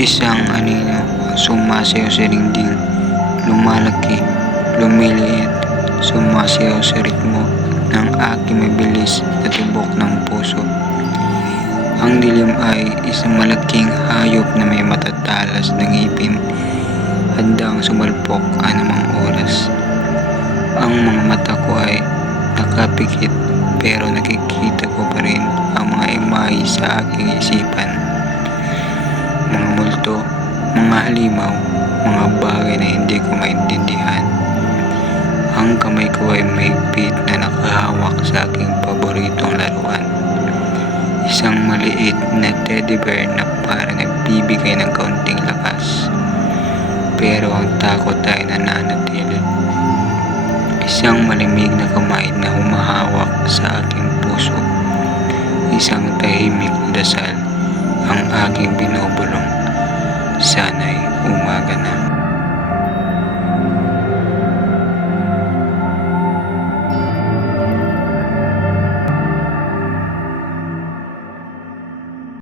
Isang anino sumasayaw sa dingding, lumalaki, lumiliit, sumasayaw sa ritmo ng aking mabilis na tibok ng puso. Ang dilim ay isang malaking hayop na may matatalas na ngipin, handang sumalpok anumang oras. Ang mga mata ko ay nakapikit pero nakikita ko pa rin ang mga imahe sa aking isipan. Mga multo, mga halimaw, mga bagay na hindi ko maintindihan. Ang kamay ko ay mahigpit na nakahawak sa aking paboritong laruan. Isang maliit na teddy bear na parang nagbibigay ng kaunting lakas. Pero ang takot ay nananatili. Isang malimig na kamay na humahawak sa aking puso. Isang tahimik na dasal ang aking binubulong. Sana'y umaga na.